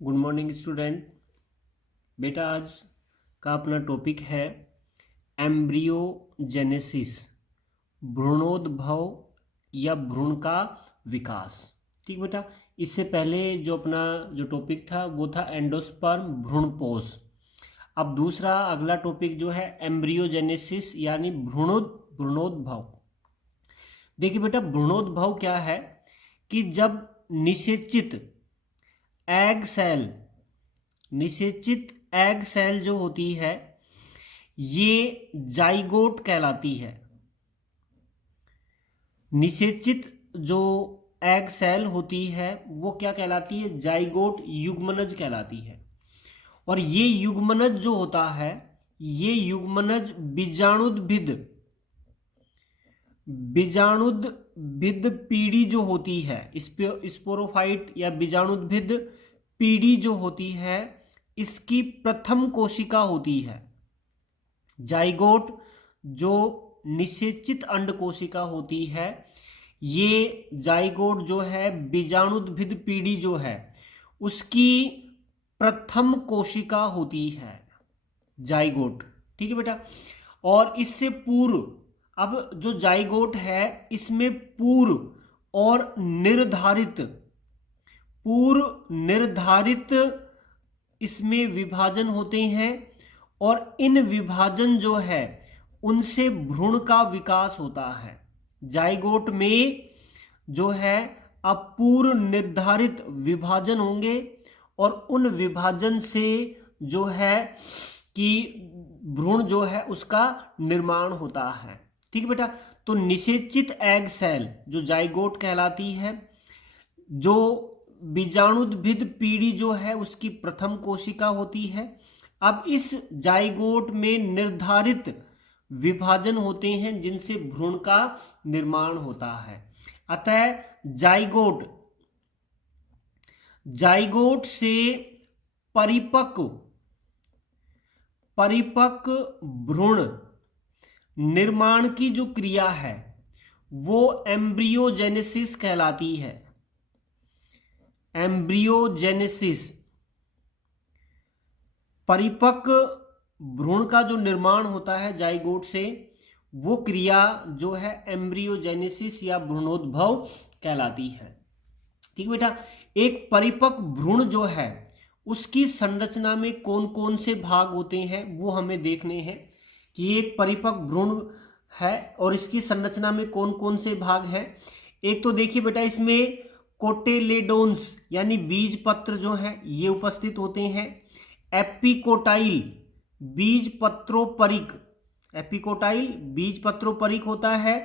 Good morning student. बेटा आज का अपना टॉपिक है एम्ब्रियोजेनेसिस, भ्रूणोद्भव या भ्रूण का विकास। ठीक बेटा, इससे पहले जो अपना जो टॉपिक था वो था एंडोस्पर्म भ्रूणपोष। अब दूसरा अगला टॉपिक जो है एम्ब्रियोजेनेसिस यानी भ्रूणोद्भव। देखिए बेटा, भ्रूणोद्भव क्या है कि जब निषेचित एग सेल निषेचित एग सेल जो होती है ये जाइगोट कहलाती है। निषेचित जो एग सेल होती है वो क्या कहलाती है? जाइगोट, युग्मनज कहलाती है। और ये युग्मनज जो होता है ये युग्मनज बीजाणुद्भिद पीढ़ी जो होती है, स्पोरोफाइट या बीजाणुद्भिद पीढ़ी जो होती है इसकी प्रथम कोशिका होती है। जाइगोट जो निषेचित अंड कोशिका होती है, ये जाइगोट जो है बीजाणुद्भिद पीढ़ी जो है उसकी प्रथम कोशिका होती है जाइगोट। ठीक है बेटा। और इससे पूर्व, अब जो जाइगोट है इसमें पूर्व निर्धारित इसमें विभाजन होते हैं और इन विभाजन जो है उनसे भ्रूण का विकास होता है। जाइगोट में जो है अपूर्व निर्धारित विभाजन होंगे और उन विभाजन से जो है कि भ्रूण जो है उसका निर्माण होता है। ठीक है बेटा। तो निषेचित एग सेल जो जाइगोट कहलाती है, जो बीजाणुद्भिद पीढ़ी जो है उसकी प्रथम कोशिका होती है। अब इस जाइगोट में निर्धारित विभाजन होते हैं जिनसे भ्रूण का निर्माण होता है। अतः जाइगोट से परिपक्व भ्रूण निर्माण की जो क्रिया है वो एम्ब्रियोजेनेसिस कहलाती है। एम्ब्रियोजेनेसिस, परिपक्व भ्रूण का जो निर्माण होता है जाइगोट से, वो क्रिया जो है एम्ब्रियोजेनेसिस या भ्रूणोद्भव कहलाती है। ठीक बेटा। एक परिपक्व भ्रूण जो है उसकी संरचना में कौन कौन से भाग होते हैं वो हमें देखने हैं कि एक परिपक्व भ्रूण है और इसकी संरचना में कौन कौन से भाग हैं। एक तो देखिए बेटा, इसमें कोटेलेडोन्स यानी बीज पत्र जो है ये उपस्थित होते हैं। एपिकोटाइल बीज पत्रोपरिक होता है।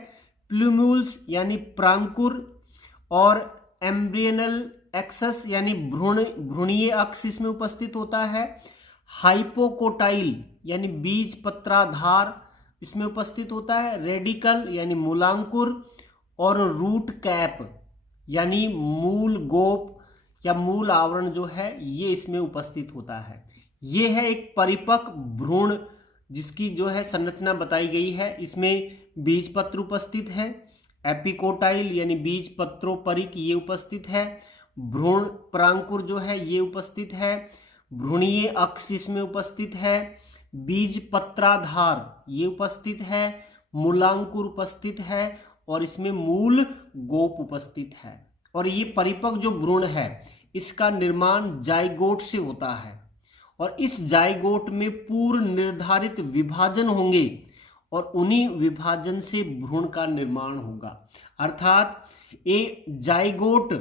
प्लूम्यूल्स यानी प्रांकुर और एम्ब्रियनल एक्सस यानी भ्रूणीय अक्ष इसमें उपस्थित होता है। हाइपोकोटाइल यानी बीज पत्राधार इसमें उपस्थित होता है। रेडिकल यानी मूलांकुर और रूट कैप यानी मूल गोप या मूल आवरण जो है ये इसमें उपस्थित होता है। ये है एक परिपक्व भ्रूण जिसकी जो है संरचना बताई गई है। इसमें बीज पत्र उपस्थित है। एपिकोटाइल यानी बीज पत्रोपरिक ये उपस्थित है। भ्रूण प्रांकुर जो है ये उपस्थित है। भ्रूणीय अक्ष इसमें उपस्थित है। बीज पत्राधार ये उपस्थित है। मूलांकुर उपस्थित है और इसमें मूल गोप उपस्थित है। और ये परिपक्व जो भ्रूण है इसका निर्माण जाइगोट से होता है और इस जाइगोट में पूर्व निर्धारित विभाजन होंगे और उन्हीं विभाजन से भ्रूण का निर्माण होगा। अर्थात ये जाइगोट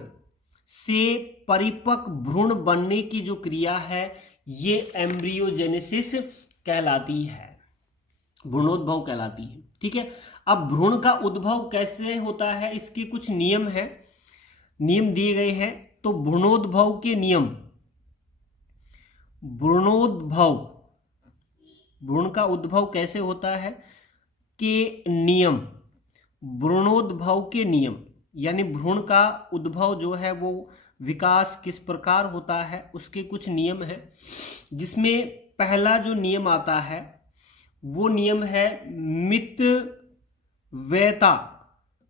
से परिपक्व भ्रूण बनने की जो क्रिया है ये एम्ब्रियोजेनेसिस कहलाती है, भ्रूणोद्भव कहलाती है। ठीक है। अब भ्रूण का उद्भव कैसे होता है इसके कुछ नियम दिए गए हैं। तो भ्रूणोद्भव के नियम, भ्रूण का उद्भव कैसे होता है के नियम, भ्रूणोद्भव के नियम यानी भ्रूण का उद्भव जो है वो विकास किस प्रकार होता है उसके कुछ नियम हैं। जिसमें पहला जो नियम आता है वो नियम है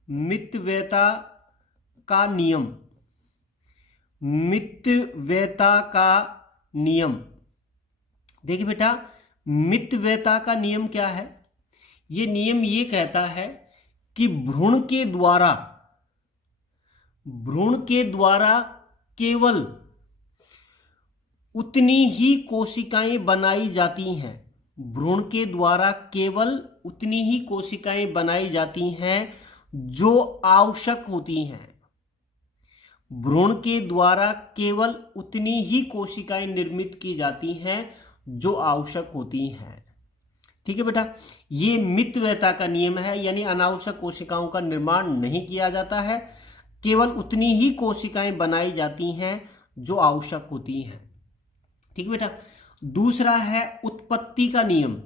मितव्ययता का नियम। मितव्ययता का नियम। देखिए बेटा, मितव्ययता का नियम क्या है? ये नियम ये कहता है कि भ्रूण के द्वारा केवल उतनी ही कोशिकाएं बनाई जाती हैं। भ्रूण के द्वारा केवल उतनी ही कोशिकाएं बनाई जाती हैं जो आवश्यक होती हैं। भ्रूण के द्वारा केवल उतनी ही कोशिकाएं निर्मित की जाती हैं जो आवश्यक होती हैं। ठीक है बेटा, ये मितव्ययता का नियम है, यानी अनावश्यक कोशिकाओं का निर्माण नहीं किया जाता है, केवल उतनी ही कोशिकाएं बनाई जाती हैं जो आवश्यक होती हैं। ठीक है बेटा। दूसरा है उत्पत्ति का नियम।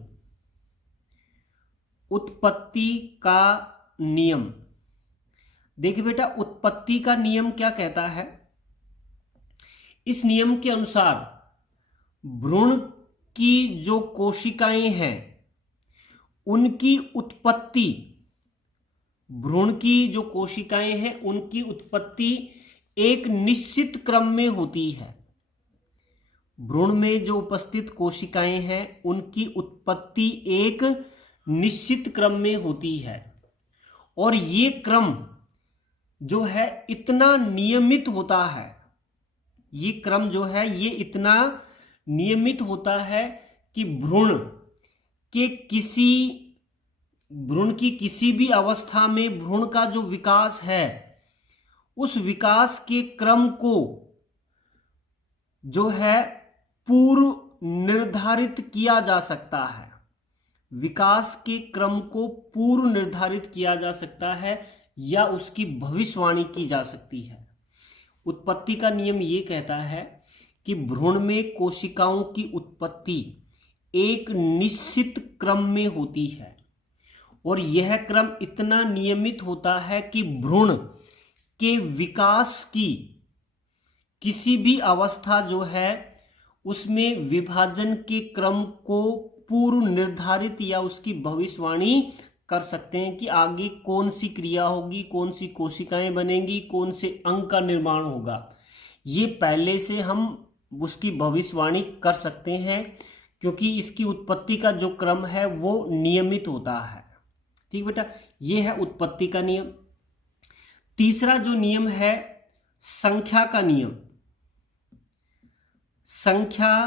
उत्पत्ति का नियम, देखिए बेटा, उत्पत्ति का नियम क्या कहता है? इस नियम के अनुसार भ्रूण की जो कोशिकाएं हैं उनकी उत्पत्ति, भ्रूण की जो कोशिकाएं हैं उनकी उत्पत्ति एक निश्चित क्रम में होती है। भ्रूण में जो उपस्थित कोशिकाएं हैं उनकी उत्पत्ति एक निश्चित क्रम में होती है, और ये क्रम जो है इतना नियमित होता है, ये क्रम जो है ये इतना नियमित होता है कि भ्रूण की किसी भी अवस्था में भ्रूण का जो विकास है उस विकास के क्रम को जो है पूर्व निर्धारित किया जा सकता है। विकास के क्रम को पूर्व निर्धारित किया जा सकता है या उसकी भविष्यवाणी की जा सकती है। उत्पत्ति का नियम ये कहता है कि भ्रूण में कोशिकाओं की उत्पत्ति एक निश्चित क्रम में होती है, और यह क्रम इतना नियमित होता है कि भ्रूण के विकास की किसी भी अवस्था जो है उसमें विभाजन के क्रम को पूर्व निर्धारित या उसकी भविष्यवाणी कर सकते हैं कि आगे कौन सी क्रिया होगी, कौन सी कोशिकाएं बनेंगी, कौन से अंग का निर्माण होगा। ये पहले से हम उसकी भविष्यवाणी कर सकते हैं क्योंकि इसकी उत्पत्ति का जो क्रम है वो नियमित होता है। ठीक बेटा, ये है उत्पत्ति का नियम। तीसरा जो नियम है संख्या का नियम। संख्या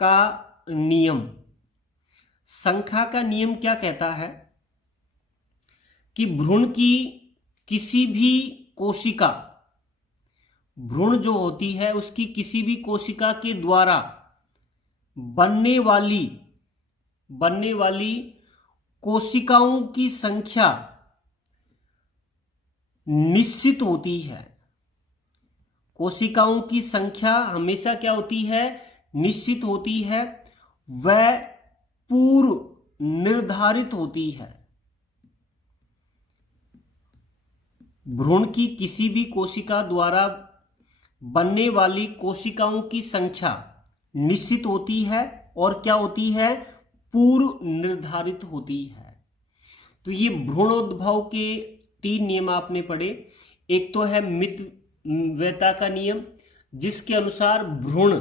का नियम, संख्या का नियम क्या कहता है कि भ्रूण की किसी भी कोशिका, भ्रूण जो होती है उसकी किसी भी कोशिका के द्वारा बनने वाली कोशिकाओं की संख्या निश्चित होती है। कोशिकाओं की संख्या हमेशा क्या होती है? निश्चित होती है, वह पूर्व निर्धारित होती है। भ्रूण की किसी भी कोशिका द्वारा बनने वाली कोशिकाओं की संख्या निश्चित होती है और क्या होती है? पूर्व निर्धारित होती है। तो ये भ्रूणोद्भव के 3 नियम आपने पढ़े। एक तो है मितव्ययता का नियम, जिसके अनुसार भ्रूण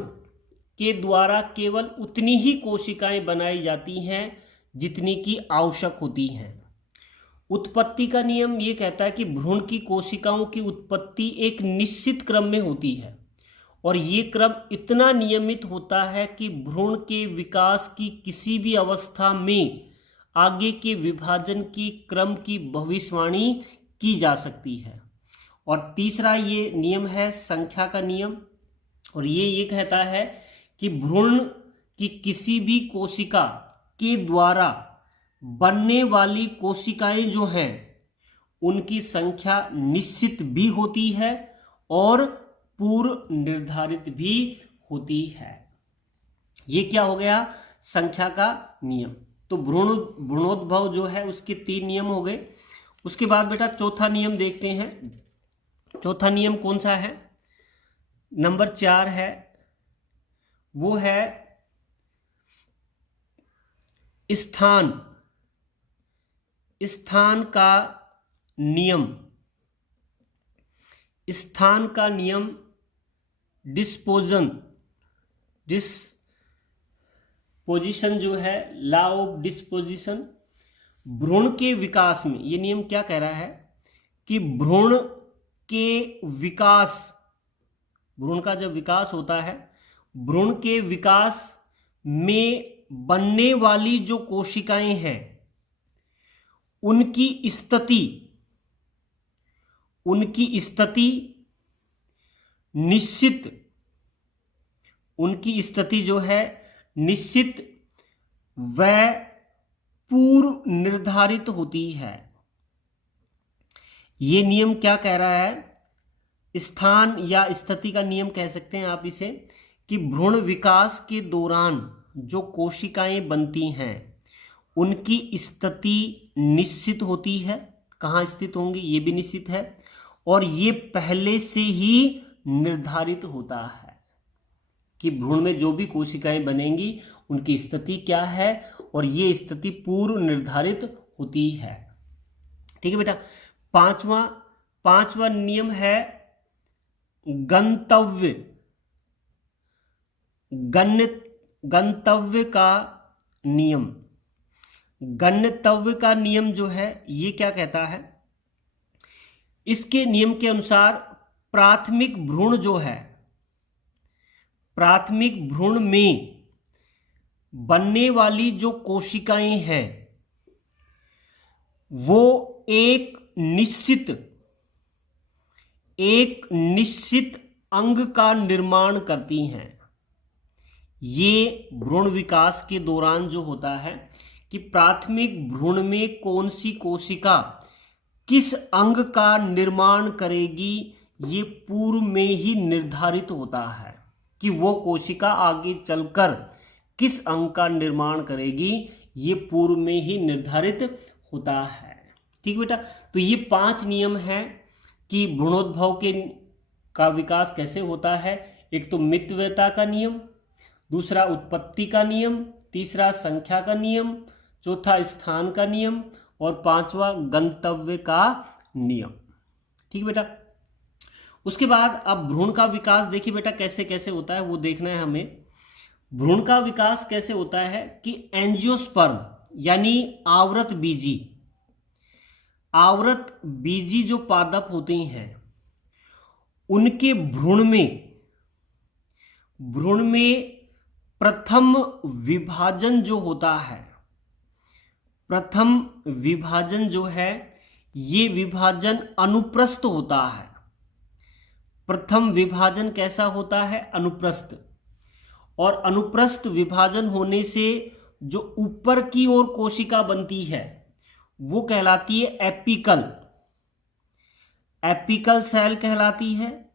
के द्वारा केवल उतनी ही कोशिकाएं बनाई जाती हैं जितनी की आवश्यक होती हैं। उत्पत्ति का नियम ये कहता है कि भ्रूण की कोशिकाओं की उत्पत्ति एक निश्चित क्रम में होती है, और ये क्रम इतना नियमित होता है कि भ्रूण के विकास की किसी भी अवस्था में आगे के विभाजन की क्रम की भविष्यवाणी की जा सकती है। और तीसरा ये नियम है संख्या का नियम, और ये कहता है कि भ्रूण की किसी भी कोशिका के द्वारा बनने वाली कोशिकाएं जो हैं उनकी संख्या निश्चित भी होती है और पूर्व निर्धारित भी होती है। ये क्या हो गया? संख्या का नियम। तो भ्रूणोद्भव जो है उसके 3 नियम हो गए। उसके बाद बेटा चौथा नियम देखते हैं। चौथा नियम कौन सा है? नंबर 4 है, वो है स्थान का नियम। स्थान का नियम, डिस्पोजिशन जो है, लॉ ऑफ डिस्पोजिशन। भ्रूण के विकास में ये नियम क्या कह रहा है कि भ्रूण का जब विकास होता है, भ्रूण के विकास में बनने वाली जो कोशिकाएं हैं उनकी स्थिति जो है निश्चित व पूर्व निर्धारित होती है। ये नियम क्या कह रहा है, स्थान या स्थिति का नियम कह सकते हैं आप इसे, कि भ्रूण विकास के दौरान जो कोशिकाएं बनती हैं उनकी स्थिति निश्चित होती है। कहाँ स्थित होंगी ये भी निश्चित है, और ये पहले से ही निर्धारित होता है कि भ्रूण में जो भी कोशिकाएं बनेंगी उनकी स्थिति क्या है, और ये स्थिति पूर्व निर्धारित होती है। ठीक है बेटा। पांचवा नियम है गंतव्य का नियम। गंतव्य का नियम जो है ये क्या कहता है, इसके नियम के अनुसार प्राथमिक भ्रूण में बनने वाली जो कोशिकाएं हैं वो एक निश्चित अंग का निर्माण करती हैं। ये भ्रूण विकास के दौरान जो होता है कि प्राथमिक भ्रूण में कौन सी कोशिका किस अंग का निर्माण करेगी, ये पूर्व में ही निर्धारित होता है कि वो कोशिका आगे चलकर किस अंग का निर्माण करेगी, ये पूर्व में ही निर्धारित होता है। ठीक बेटा। तो ये 5 नियम हैं कि भ्रूणोद्भव का विकास कैसे होता है। एक तो मितव्ययता का नियम, दूसरा उत्पत्ति का नियम, तीसरा संख्या का नियम, चौथा स्थान का नियम, और 5वां गंतव्य का नियम। ठीक बेटा। उसके बाद अब भ्रूण का विकास देखिए बेटा कैसे कैसे होता है वो देखना है हमें। भ्रूण का विकास कैसे होता है कि एंजियोस्पर्म यानी आवृत बीजी जो पादप होते हैं उनके भ्रूण में प्रथम विभाजन जो होता है, प्रथम विभाजन जो है ये विभाजन अनुप्रस्थ होता है। प्रथम विभाजन कैसा होता है, अनुप्रस्थ। और अनुप्रस्थ विभाजन होने से जो ऊपर की ओर कोशिका बनती है वो कहलाती है एपिकल सेल कहलाती है,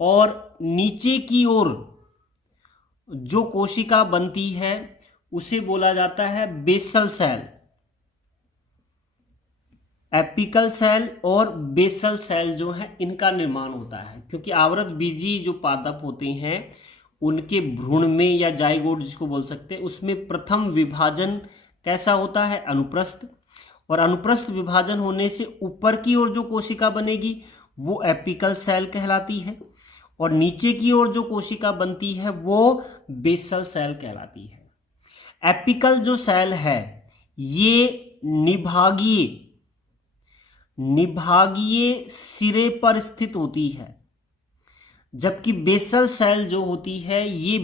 और नीचे की ओर जो कोशिका बनती है उसे बोला जाता है बेसल सेल। एपिकल सेल और बेसल सेल जो है इनका निर्माण होता है, क्योंकि आवृत बीजी जो पादप होते हैं उनके भ्रूण में या जाइगोट जिसको बोल सकते हैं उसमें प्रथम विभाजन कैसा होता है, अनुप्रस्थ। और अनुप्रस्थ विभाजन होने से ऊपर की ओर जो कोशिका बनेगी वो एपिकल सेल कहलाती है, और नीचे की ओर जो कोशिका बनती है वो बेसल सेल कहलाती है। एपिकल जो सेल है ये निभागीय सिरे पर स्थित होती है, जबकि बेसल सेल जो होती है ये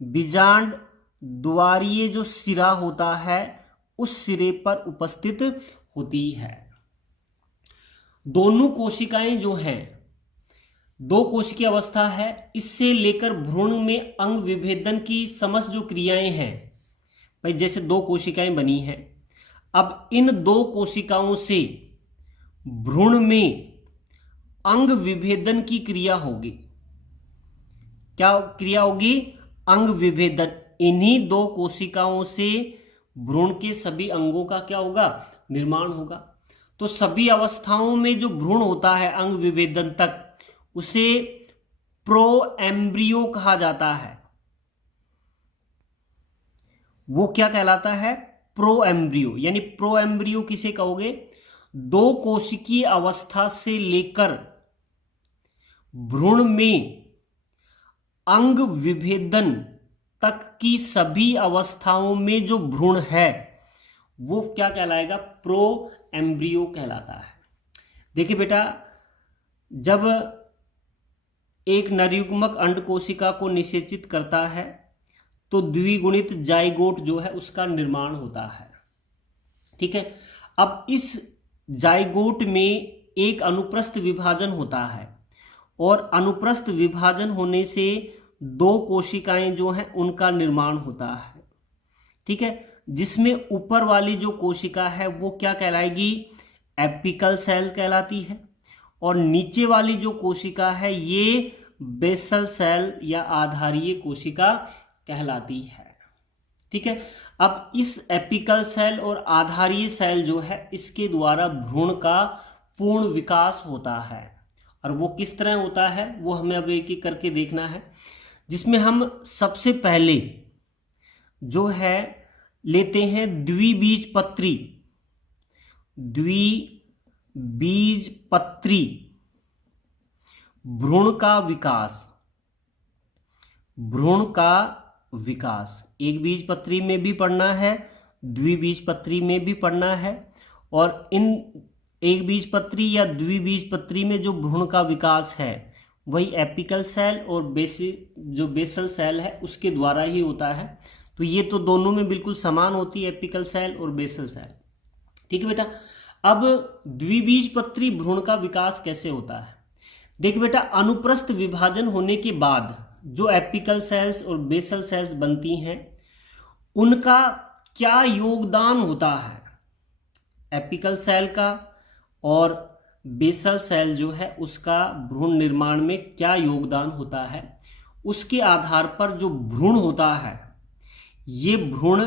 बीजांड द्वारीय जो सिरा होता है उस सिरे पर उपस्थित होती है। दोनों कोशिकाएं जो हैं, 2 कोशिकीय अवस्था है, इससे लेकर भ्रूण में अंग विभेदन की समस्त जो क्रियाएं हैं, भाई जैसे 2 कोशिकाएं बनी हैं, अब इन 2 कोशिकाओं से भ्रूण में अंग विभेदन की क्रिया होगी। क्या क्रिया होगी, अंग विभेदन। इन्हीं 2 कोशिकाओं से भ्रूण के सभी अंगों का क्या होगा, निर्माण होगा। तो सभी अवस्थाओं में जो भ्रूण होता है अंग विभेदन तक उसे प्रोएम्ब्रियो कहा जाता है। वो क्या कहलाता है, प्रोएम्ब्रियो। यानी प्रोएम्ब्रियो किसे कहोगे, दो कोशिकीय अवस्था से लेकर भ्रूण में अंग विभेदन तक की सभी अवस्थाओं में जो भ्रूण है वो क्या कहलाएगा? प्रो एम्ब्रियो कहलाता है। देखिए बेटा, जब एक नरयुग्मक अंड कोशिका को निषेचित करता है तो द्विगुणित जाइगोट जो है उसका निर्माण होता है। ठीक है, अब इस जाइगोट में एक अनुप्रस्थ विभाजन होता है और अनुप्रस्थ विभाजन होने से दो कोशिकाएं जो हैं उनका निर्माण होता है। ठीक है, जिसमें ऊपर वाली जो कोशिका है वो क्या कहलाएगी? एपिकल सेल कहलाती है, और नीचे वाली जो कोशिका है ये बेसल सेल या आधारीय कोशिका कहलाती है। ठीक है, अब इस एपिकल सेल और आधारीय सेल जो है इसके द्वारा भ्रूण का पूर्ण विकास होता है, और वो किस तरह होता है वो हमें अब एक एक करके देखना है, जिसमें हम सबसे पहले जो है लेते हैं द्विबीजपत्री भ्रूण का विकास एक बीजपत्री में भी पढ़ना है, द्विबीजपत्री में भी पढ़ना है, और इन एक बीजपत्री या द्विबीजपत्री में जो भ्रूण का विकास है वही एपिकल सेल और बेसल सेल है उसके द्वारा ही होता है। तो ये तो दोनों में बिल्कुल समान होती है, एपिकल सेल और बेसल सेल। ठीक है बेटा, अब द्विबीजपत्री भ्रूण का विकास कैसे होता है? देख बेटा, अनुप्रस्थ विभाजन होने के बाद जो एपिकल सेल्स और बेसल सेल्स बनती हैं उनका क्या योगदान होता है? एपिकल सेल का और बेसल सेल जो है उसका भ्रूण निर्माण में क्या योगदान होता है, उसके आधार पर जो भ्रूण होता है ये भ्रूण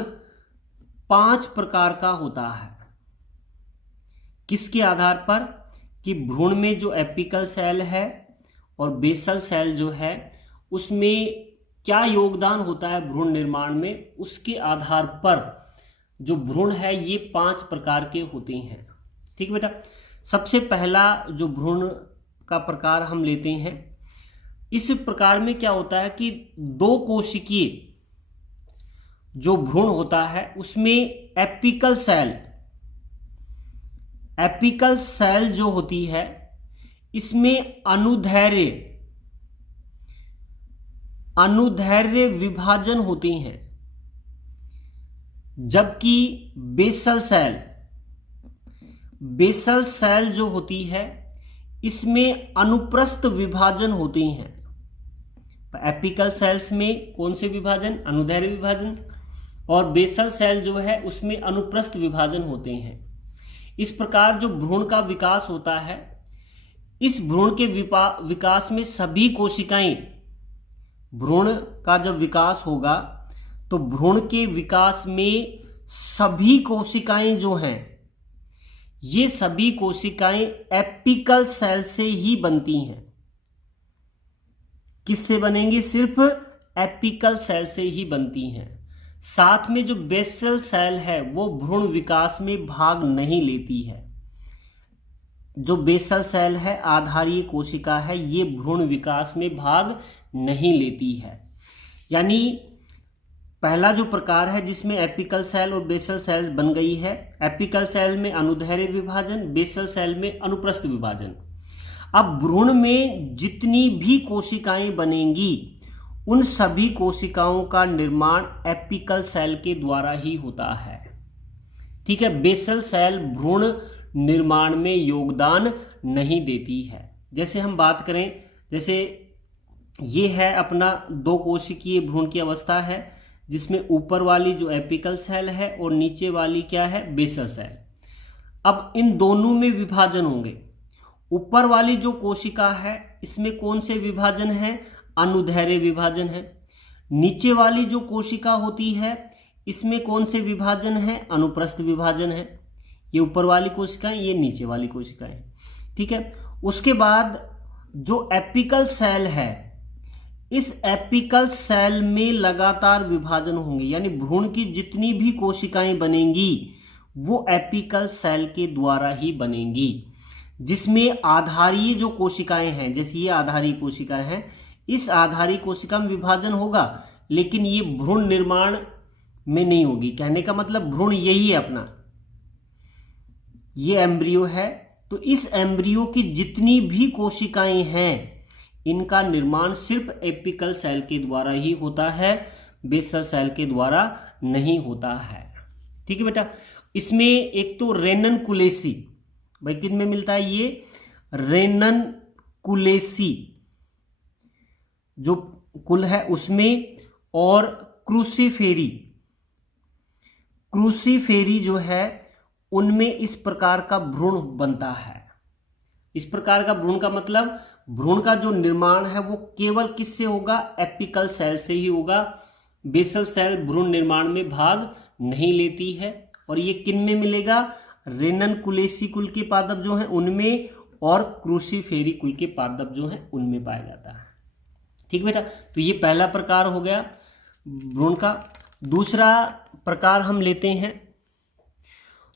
5 प्रकार का होता है। किसके आधार पर? कि भ्रूण में जो एपिकल सेल है और बेसल सेल जो है उसमें क्या योगदान होता है भ्रूण निर्माण में, उसके आधार पर जो भ्रूण है ये 5 प्रकार के होते हैं। ठीक बेटा, सबसे पहला जो भ्रूण का प्रकार हम लेते हैं, इस प्रकार में क्या होता है कि दो कोशिकीय जो भ्रूण होता है उसमें एपिकल सेल जो होती है इसमें अनुदैर्घ्य विभाजन होते हैं, जबकि बेसल सेल जो होती है इसमें अनुप्रस्थ विभाजन होते हैं। एपिकल सेल्स में कौन से विभाजन? अनुदैर्घ्य विभाजन, और बेसल सेल जो है उसमें अनुप्रस्थ विभाजन होते हैं। इस प्रकार जो भ्रूण का विकास होता है, इस भ्रूण के विकास में सभी कोशिकाएं, भ्रूण का जब विकास होगा तो भ्रूण के विकास में सभी कोशिकाएं जो हैं ये सभी कोशिकाएं एपिकल सेल से ही बनती हैं। किससे बनेंगी? सिर्फ एपिकल सेल से ही बनती हैं। साथ में जो बेसल सेल है वो भ्रूण विकास में भाग नहीं लेती है। जो बेसल सेल है, आधारीय कोशिका है, ये भ्रूण विकास में भाग नहीं लेती है। यानी पहला जो प्रकार है जिसमें एपिकल सेल और बेसल सेल बन गई है, एपिकल सेल में अनुदैर्घ्य विभाजन, बेसल सेल में अनुप्रस्थ विभाजन। अब भ्रूण में जितनी भी कोशिकाएं बनेंगी उन सभी कोशिकाओं का निर्माण एपिकल सेल के द्वारा ही होता है। ठीक है, बेसल सेल भ्रूण निर्माण में योगदान नहीं देती है। जैसे हम बात करें, जैसे ये है अपना 2 कोशिकीय भ्रूण की अवस्था है जिसमें ऊपर वाली जो एपिकल सेल है और नीचे वाली क्या है? Basal cell. अब इन दोनों में विभाजन होंगे। ऊपर वाली जो कोशिका है इसमें कौन से विभाजन है? अनुदैर्घ्य विभाजन है। नीचे वाली जो कोशिका होती है इसमें कौन से विभाजन है? अनुप्रस्थ विभाजन है। ये ऊपर वाली कोशिकाएं, ये नीचे वाली कोशिकाएं। ठीक है, उसके बाद जो एपिकल सेल है इस एपिकल सेल में लगातार विभाजन होंगे, यानी भ्रूण की जितनी भी कोशिकाएं बनेंगी वो एपिकल सेल के द्वारा ही बनेंगी, जिसमें आधारीय जो कोशिकाएं हैं, जैसे ये आधारीय कोशिकाएं हैं, इस आधारीय कोशिका में विभाजन होगा, लेकिन ये भ्रूण निर्माण में नहीं होगी। कहने का मतलब भ्रूण यही है अपना, ये एम्ब्रियो है, तो इस एम्ब्रियो की जितनी भी कोशिकाएं हैं इनका निर्माण सिर्फ एपिकल सेल के द्वारा ही होता है, बेसल सेल के द्वारा नहीं होता है। ठीक है बेटा। इसमें एक तो रेननकुलेसी, भाई किन में मिलता है ये, रेननकुलेसी जो कुल है उसमें, और क्रूसीफेरी जो है उनमें इस प्रकार का भ्रूण बनता है। इस प्रकार का भ्रूण का मतलब भ्रूण का जो निर्माण है वो केवल किससे होगा, एपिकल सेल से ही होगा। बेसल सेल भ्रूण निर्माण में भाग नहीं लेती है। और ये किन में मिलेगा, रेननकुलेसी कुल के पादप जो हैं उनमें, और क्रूसीफेरी कुल के पादप जो हैं उनमें पाया जाता है। ठीक बेटा। तो ये पहला प्रकार हो गया भ्रूण का। दूसरा प्रकार हम लेते हैं।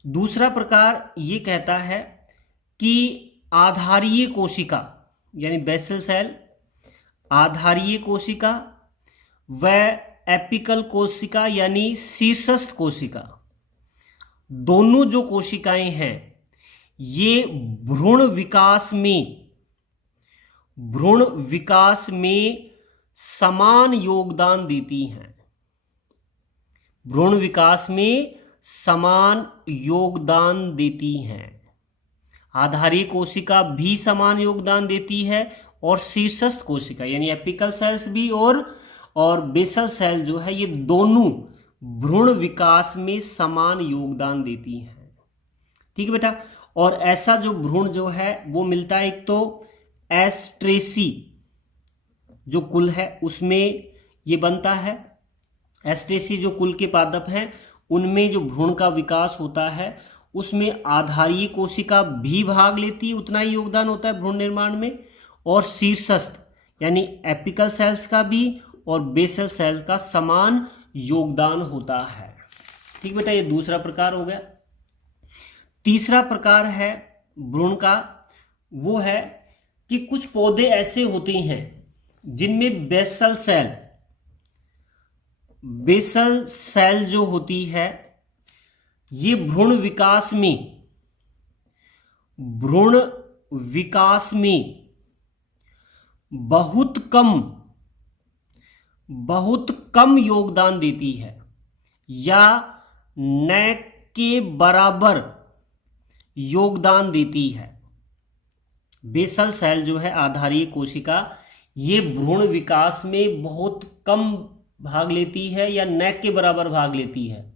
दूसरा प्रकार ये कहता है कि आधारीय कोशिका यानी बेसल सेल, आधारीय कोशिका व एपिकल कोशिका यानी शीर्षस्थ कोशिका, दोनों जो कोशिकाएं हैं ये भ्रूण विकास में समान योगदान देती हैं। भ्रूण विकास में समान योगदान देती हैं। आधारीय कोशिका भी समान योगदान देती है, और शीर्षस्थ कोशिका यानी एपिकल सेल्स भी और बेसल सेल जो है ये दोनों भ्रूण विकास में समान योगदान देती हैं। ठीक है बेटा। और ऐसा जो भ्रूण जो है वो मिलता है, एक तो एस्ट्रेसी जो कुल है उसमें ये बनता है। एस्ट्रेसी जो कुल के पादप हैं उनमें जो भ्रूण का विकास होता है उसमें आधारीय कोशिका भी भाग लेती है, उतना ही योगदान होता है भ्रूण निर्माण में, और शीर्षस्थ यानी एपिकल सेल्स का भी और बेसल सेल्स का समान योगदान होता है। ठीक बेटा, ये दूसरा प्रकार हो गया। तीसरा प्रकार है भ्रूण का, वो है कि कुछ पौधे ऐसे होते हैं जिनमें बेसल सेल जो होती है ये भ्रूण विकास में बहुत कम योगदान देती है, या न के बराबर योगदान देती है। बेसल सेल जो है आधारीय कोशिका, ये भ्रूण विकास में बहुत कम भाग लेती है या न के बराबर भाग लेती है।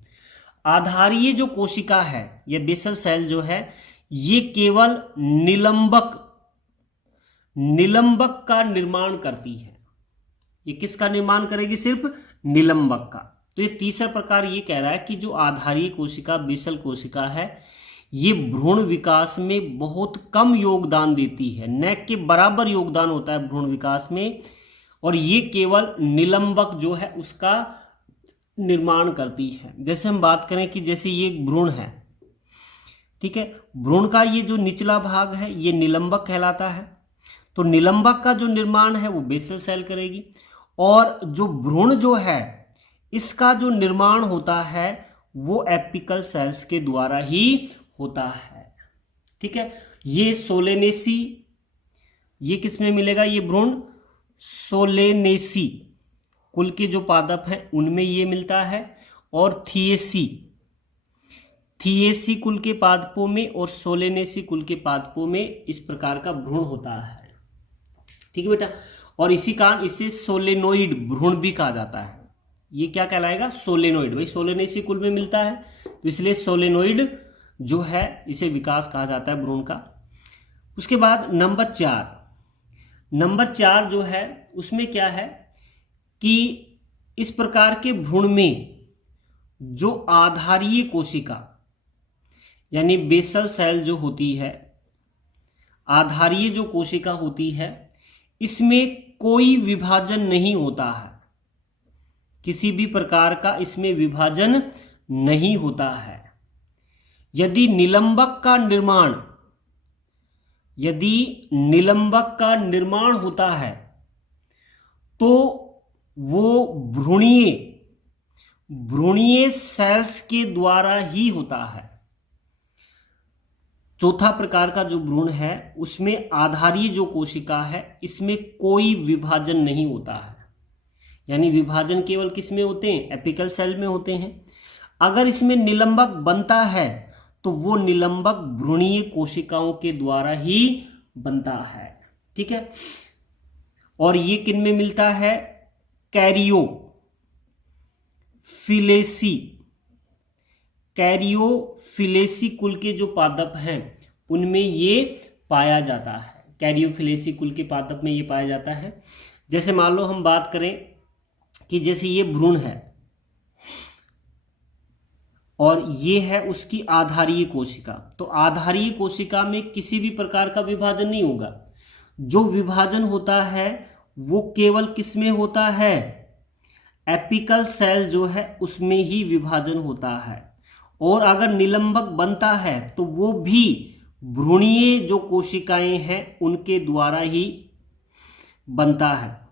आधारीय जो कोशिका है ये बेसल सेल जो है ये केवल निलंबक का निर्माण करती है। ये किसका निर्माण करेगी, सिर्फ निलंबक का। तो ये तीसरा प्रकार ये कह रहा है कि जो आधारीय कोशिका बेसल कोशिका है ये भ्रूण विकास में बहुत कम योगदान देती है, न के बराबर योगदान होता है भ्रूण विकास में, और ये केवल निलंबक जो है उसका निर्माण करती है। जैसे हम बात करें कि जैसे ये भ्रूण है, ठीक है, भ्रूण का ये जो निचला भाग है ये निलंबक कहलाता है, तो निलंबक का जो निर्माण है वो बेसल सेल करेगी, और जो भ्रूण जो है इसका जो निर्माण होता है वो एपिकल सेल्स के द्वारा ही होता है। ठीक है, ये सोलेनेसी, ये किसमें मिलेगा, ये भ्रूण सोलेनेसी कुल के जो पादप हैं उनमें ये मिलता है, और थिएसी कुल के पादपों में और सोलेनेसी कुल के पादपों में इस प्रकार का भ्रूण होता है। ठीक है बेटा, और इसी कारण इसे सोलेनोइड भ्रूण भी कहा जाता है। ये क्या कहलाएगा, सोलेनोइड। भाई सोलेनेसी कुल में मिलता है तो इसलिए सोलेनोइड जो है इसे विकास कहा जाता है भ्रूण का। उसके बाद नंबर 4 जो है उसमें क्या है कि इस प्रकार के भ्रूण में जो आधारीय कोशिका यानी बेसल सेल जो होती है, आधारीय जो कोशिका होती है इसमें कोई विभाजन नहीं होता है, किसी भी प्रकार का इसमें विभाजन नहीं होता है। यदि निलंबक का निर्माण होता है तो वो भ्रूणीय सेल्स के द्वारा ही होता है। चौथा प्रकार का जो भ्रूण है उसमें आधारीय जो कोशिका है इसमें कोई विभाजन नहीं होता है, यानी विभाजन केवल किस में होते हैं, एपिकल सेल में होते हैं। अगर इसमें निलंबक बनता है तो वो निलंबक भ्रूणीय कोशिकाओं के द्वारा ही बनता है। ठीक है, और ये किन में मिलता है, कैरियोफिलेसी कुल के जो पादप हैं उनमें ये पाया जाता है। कैरियोफिलेसी कुल के पादप में ये पाया जाता है। जैसे मान लो हम बात करें कि जैसे ये भ्रूण है और ये है उसकी आधारीय कोशिका, तो आधारीय कोशिका में किसी भी प्रकार का विभाजन नहीं होगा। जो विभाजन होता है वो केवल किस में होता है, एपिकल सेल जो है उसमें ही विभाजन होता है। और अगर निलंबक बनता है तो वो भी भ्रूणीय जो कोशिकाएं हैं उनके द्वारा ही बनता है।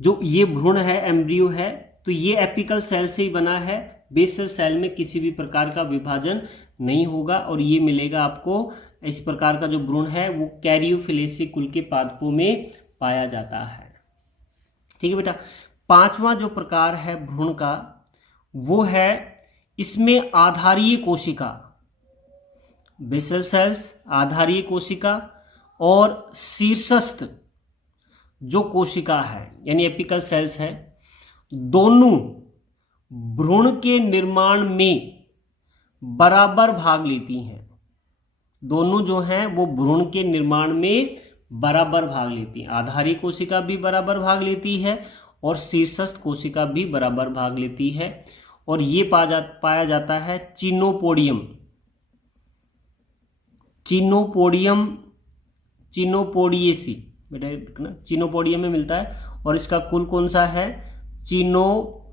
जो ये भ्रूण है, एम्ब्रियो है, तो ये एपिकल सेल से ही बना है, बेसल सेल में किसी भी प्रकार का विभाजन नहीं होगा। और ये मिलेगा आपको, इस प्रकार का जो भ्रूण है वो कैरियोफिलेसी कुल के पादपों में पाया जाता है। ठीक है बेटा। पांचवा जो प्रकार है भ्रूण का वो है, इसमें आधारीय कोशिका, बेसल सेल्स, आधारीय कोशिका और शीर्षस्थ जो कोशिका है यानी एपिकल सेल्स है, दोनों भ्रूण के निर्माण में बराबर भाग लेती हैं। दोनों जो हैं वो भ्रूण के निर्माण में बराबर भाग लेती हैं। आधारीय कोशिका भी बराबर भाग लेती है और शीर्षस्थ कोशिका भी बराबर भाग लेती है। और ये पाया जाता है चिनोपोडियेसी, बेटा देखना, चिनोपोडियम में मिलता है। और इसका कुल कौन सा है, चिनोपोडियेसी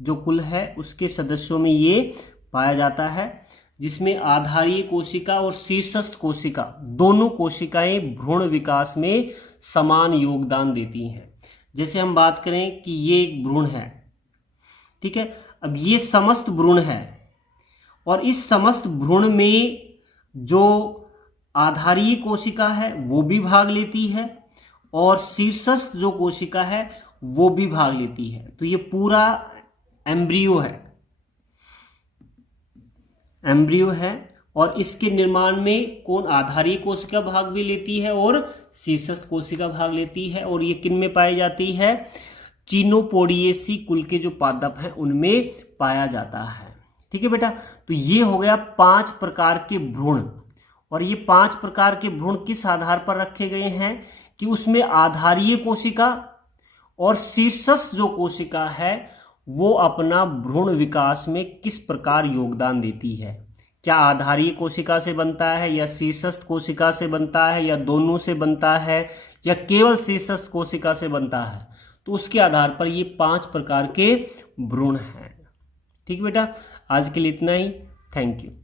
जो कुल है उसके सदस्यों में ये पाया जाता है, जिसमें आधारीय कोशिका और शीर्षस्थ कोशिका दोनों कोशिकाएं भ्रूण विकास में समान योगदान देती हैं। जैसे हम बात करें कि ये एक भ्रूण है, ठीक है, अब ये समस्त भ्रूण है और इस समस्त भ्रूण में जो आधारीय कोशिका है वो भी भाग लेती है और शीर्षस्थ जो कोशिका है वो भी भाग लेती है। तो ये पूरा एम्ब्रियो है और इसके निर्माण में कौन, आधारीय कोशिका भाग भी लेती है और शीर्षस्थ कोशिका भाग लेती है। और ये किन में पाई जाती है, चिनोपोडियेसी कुल के जो पादप हैं उनमें पाया जाता है। ठीक है बेटा, तो ये हो गया 5 प्रकार के भ्रूण। और ये 5 प्रकार के भ्रूण किस आधार पर रखे गए हैं कि उसमें आधारीय कोशिका और शीर्षस्थ जो कोशिका है वो अपना भ्रूण विकास में किस प्रकार योगदान देती है। क्या आधारीय कोशिका से बनता है या शीर्षस्थ कोशिका से बनता है या दोनों से बनता है या केवल शीर्षस्थ कोशिका से बनता है, तो उसके आधार पर ये 5 प्रकार के भ्रूण हैं। ठीक बेटा, आज के लिए इतना ही। Thank you.